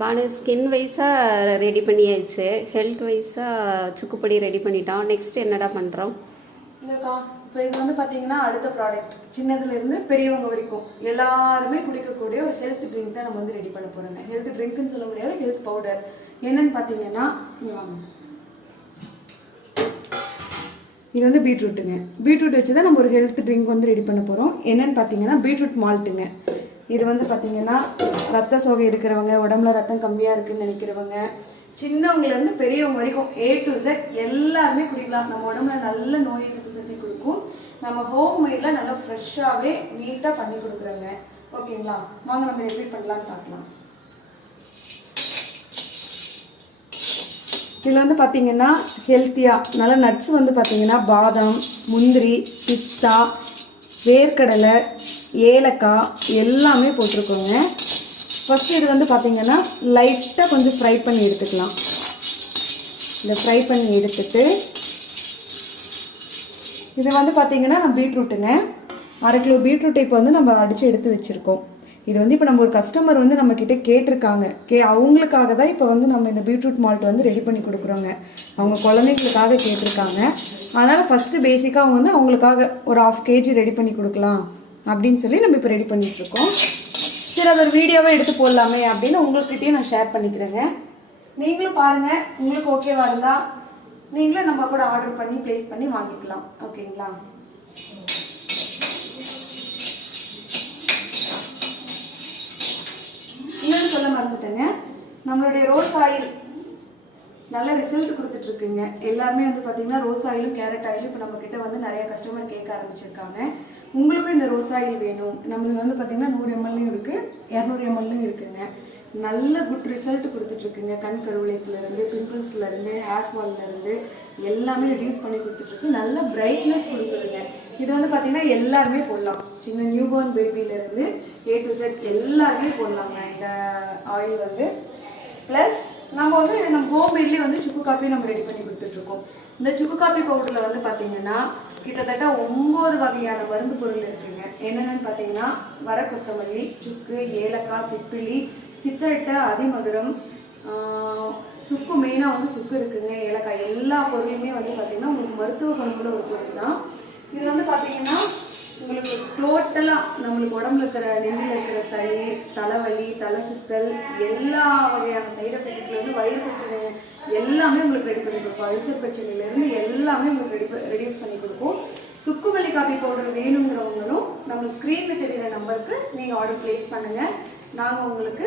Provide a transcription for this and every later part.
Banu skin வைஸாக ready பண்ணியாச்சு, health வைஸாக சுக்குப்பொடி ரெடி பண்ணிட்டோம். நெக்ஸ்ட் என்னடா பண்ணுறோம்? இல்லைக்கா, இப்போ இது வந்து பார்த்தீங்கன்னா அடுத்த ப்ராடக்ட், சின்னதுலேருந்து பெரியவங்க வரைக்கும் எல்லாருமே குடிக்கக்கூடிய ஒரு ஹெல்த் ட்ரிங்க் தான் நம்ம வந்து ரெடி பண்ண போகிறோங்க. ஹெல்த் ட்ரிங்க்னு சொல்ல முடியாது, ஹெல்த் பவுடர். என்னன்னு பார்த்தீங்கன்னா இங்கே வாங்க, இது வந்து பீட்ரூட்டுங்க. பீட்ரூட் வச்சு தான் நம்ம ஒரு ஹெல்த் ட்ரிங்க் வந்து ரெடி பண்ண போகிறோம். என்னன்னு பார்த்தீங்கன்னா பீட்ரூட் மால்ட்டுங்க. இது வந்து பார்த்தீங்கன்னா ரத்த சோகை இருக்கிறவங்க, உடம்புல ரத்தம் கம்மியாக இருக்குன்னு நினைக்கிறவங்க, சின்னவங்கலேருந்து பெரியவங்க வரைக்கும் A to Z எல்லாருமே குடிக்கலாம். நம்ம உடம்புல நல்ல நோய் எதிர்ப்பு சக்தி கொடுக்கும். நம்ம ஹோம் மேடில் நல்லா ஃப்ரெஷ்ஷாகவே நீட்டாக பண்ணி கொடுக்குறோங்க. ஓகேங்களா, வாங்க நம்ம எப்படி பண்ணலான்னு பார்க்கலாம். இதில் வந்து பார்த்தீங்கன்னா ஹெல்த்தியாக நல்ல நட்ஸ் வந்து பார்த்தீங்கன்னா பாதாம், முந்திரி, பிஸ்தா, வேர்க்கடலை, ஏலக்காய் எல்லாமே போட்டிருக்கோங்க. ஃபஸ்ட்டு இது வந்து பார்த்தீங்கன்னா லைட்டாக கொஞ்சம் ஃப்ரை பண்ணி எடுத்துக்கலாம். இதை ஃப்ரை பண்ணி எடுத்துட்டு இது வந்து பார்த்தீங்கன்னா நம்ம பீட்ரூட்டுங்க, 1/2 கிலோ பீட்ரூட்டை இப்போ வந்து நம்ம அடித்து எடுத்து வச்சுருக்கோம். இது வந்து இப்போ நம்ம ஒரு கஸ்டமர் வந்து நம்மக்கிட்ட கேட்டிருக்காங்க, அவங்களுக்காக தான் இப்போ வந்து நம்ம இந்த பீட்ரூட் மால்ட் வந்து ரெடி பண்ணி கொடுக்குறோங்க. அவங்க குழந்தைங்களுக்காக கேட்டிருக்காங்க. அதனால் ஃபஸ்ட்டு பேசிக்காக அவங்க வந்து அவங்களுக்காக ஒரு 1/2 kg ரெடி பண்ணி கொடுக்கலாம் அப்படின்னு சொல்லி நம்ம இப்போ ரெடி பண்ணிகிட்ருக்கோம். சரி, அது ஒரு வீடியோவை எடுத்து போடலாமே அப்படின்னு உங்கள்கிட்டயும் நான் ஷேர் பண்ணிக்கிறேங்க. நீங்களும் பாருங்கள், உங்களுக்கு ஓகேவா இருந்தால் நீங்களும் நம்ம கூட ஆர்டர் பண்ணி ப்ளேஸ் பண்ணி வாங்கிக்கலாம். ஓகேங்களா, இன்னொன்று சொல்ல மறந்துட்டேங்க, நம்மளுடைய ரோஸ் ஆயில் நல்ல ரிசல்ட் கொடுத்துட்ருக்குங்க. எல்லாருமே வந்து பார்த்தீங்கன்னா ரோஸ் ஆயிலும் கேரட் ஆயிலும் இப்போ நம்மக்கிட்ட வந்து நிறைய கஸ்டமர் கேட்க ஆரம்பிச்சிருக்காங்க. உங்களுக்கும் இந்த ரோஸ் ஆயில் வேணும், நம்மளுக்கு வந்து பார்த்தீங்கன்னா 100 mlலையும் இருக்குது, 200 mlலையும் இருக்குங்க. நல்ல குட் ரிசல்ட் கொடுத்துட்ருக்குங்க. கண் கருவளையத்துலேருந்து, பிம்பிள்ஸ்லேருந்து, ஹேர் ஃபால்லேருந்து எல்லாமே ரெடியூஸ் பண்ணி கொடுத்துட்ருக்கு. நல்ல பிரைட்னஸ் கொடுக்குதுங்க. இது வந்து பார்த்தீங்கன்னா எல்லாருமே போடலாம், சின்ன நியூபோர்ன் பேபியிலேருந்து A to Z எல்லாருமே போடலாங்க இந்த ஆயில் வந்து. ப்ளஸ் நம்ம வந்து நம்ம ஹோம்மேட்லேயே வந்து சுக்கு காப்பி நம்ம ரெடி பண்ணி கொடுத்துட்ருக்கோம். இந்த சுக்கு காப்பி பவுடரில் வந்து பார்த்தீங்கன்னா கிட்டத்தட்ட 9 வகையான மருந்து பொருள் இருக்குங்க. என்னென்னு பார்த்தீங்கன்னா வர கொத்தமல்லி, சுக்கு, ஏலக்காய், திப்பிலி, சித்தரட்டை, அதிமதுரம், சுக்கு, மெயினாக வந்து சுக்கு இருக்குங்க, ஏலக்காய், எல்லா பொருளுமே வந்து பார்த்தீங்கன்னா உங்களுக்கு மருத்துவ குணமுள்ள ஒரு பொருள் தான். இது வந்து பார்த்தீங்கன்னா உங்களுக்கு டோட்டலாக நம்மளுக்கு உடம்புல இருக்கிற நெஞ்சில் இருக்கிற சளி, தலைவலி, தலை சுத்தல், எல்லா வகையான சைடு எஃபெக்ட்லேருந்து வயிறு பிரச்சனை எல்லாமே உங்களுக்கு ரெடி பண்ணி கொடுக்கும். அல்சர் பிரச்சனையிலேருந்து எல்லாமே உங்களுக்கு ரெடியூஸ் பண்ணி கொடுக்கும். சுக்குமல்லி காப்பி பவுடர் வேணுங்கிறவங்களும் நம்ம ஸ்க்ரீனில் தெரிகிற நம்பருக்கு நீங்கள் ஆர்டர் ப்ளேஸ் பண்ணுங்கள், நாங்கள் உங்களுக்கு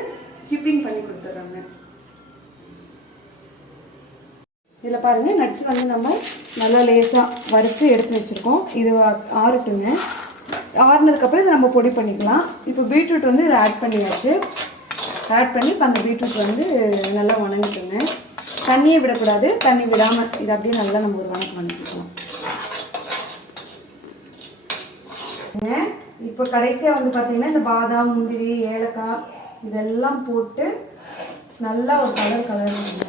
ஷிப்பிங் பண்ணி கொடுத்துட்றோங்க. இதில் பாருங்கள், நட்ஸ் வந்து நம்ம நல்லா லேசாக வறுத்து எடுத்து வச்சுருக்கோம். இது ஆறட்டுங்க. ஆறுனதுக்கப்புறம் இதை நம்ம பொடி பண்ணிக்கலாம். இப்போ பீட்ரூட் வந்து இதை ஆட் பண்ணியாச்சு. ஆட் பண்ணி இப்போ அந்த பீட்ரூட் வந்து நல்லா வணங்கிட்டுங்க. தண்ணியே விடக்கூடாது, தண்ணி விடாமல் இதை அப்படியே நல்லா நம்ம ஒரு வணக்கிக்கலாம். இப்போ கடைசியாக வந்து பார்த்தீங்கன்னா இந்த பாதாம், முந்திரி, ஏலக்காய் இதெல்லாம் போட்டு நல்லா ஒரு கலர் பாருங்க.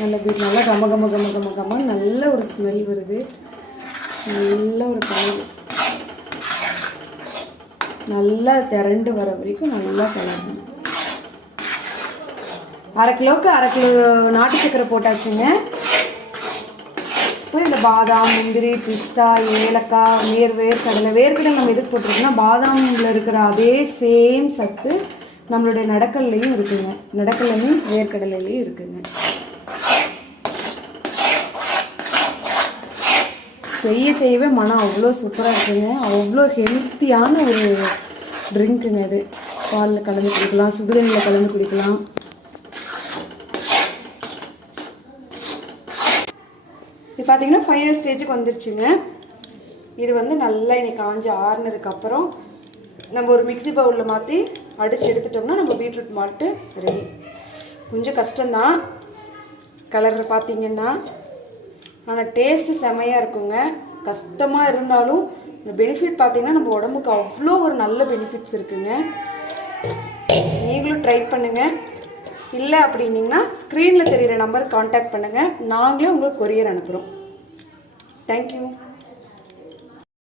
நல்ல வீட் நல்லா கம நல்ல ஒரு ஸ்மெல் வருது. நல்ல ஒரு கலர் நல்லா திரண்டு வர வரைக்கும் நல்லா கலரணும். 1/2 கிலோவுக்கு 1/2 கிலோ நாட்டு சக்கரை போட்டாச்சுங்க. இப்போ இந்த பாதாம், முந்திரி, பிஸ்தா, ஏலக்காய், வேர்க்கடலை நம்ம எதுக்கு போட்டிருக்கோம்னா பாதாமில் இருக்கிற அதே சேம் சத்து நம்மளுடைய நடக்கல்லையும் இருக்குங்க. நடக்கல்ல மீன்ஸ் வேர்க்கடலையும் இருக்குங்க. செய்யவே மனம் அவ்வளோ சூப்பராக இருக்குங்க. அவ்வளோ ஹெல்த்தியான ஒரு ட்ரிங்க்குங்க இது. பாலில் கலந்து குடிக்கலாம், சுடுதண்ணியில் கலந்து குடிக்கலாம். இது பார்த்தீங்கன்னா ஃபைனல் ஸ்டேஜுக்கு வந்துருச்சுங்க. இது வந்து நல்லா இன்னைக்கு காஞ்சி ஆறுனதுக்கப்புறம் நம்ம ஒரு மிக்ஸி பவுலில் மாற்றி அடித்து எடுத்துட்டோம்னா நம்ம பீட்ரூட் மால்ட்டு ரெடி. கொஞ்சம் கஷ்டம்தான் கலர் பார்த்தீங்கன்னா, ஆனால் டேஸ்ட்டு செமையாக இருக்குங்க. கஷ்டமாக இருந்தாலும் இந்த பெனிஃபிட் பார்த்தீங்கன்னா நம்ம உடம்புக்கு அவ்வளோ ஒரு நல்ல பெனிஃபிட்ஸ் இருக்குங்க. நீங்களும் ட்ரை பண்ணுங்கள். இல்லை அப்படின்னீங்கன்னா ஸ்க்ரீனில் தெரிகிற நம்பருக்கு காண்டாக்ட் பண்ணுங்கள், நாங்களே உங்களுக்கு கொரியர் அனுப்புகிறோம். தேங்க்யூ.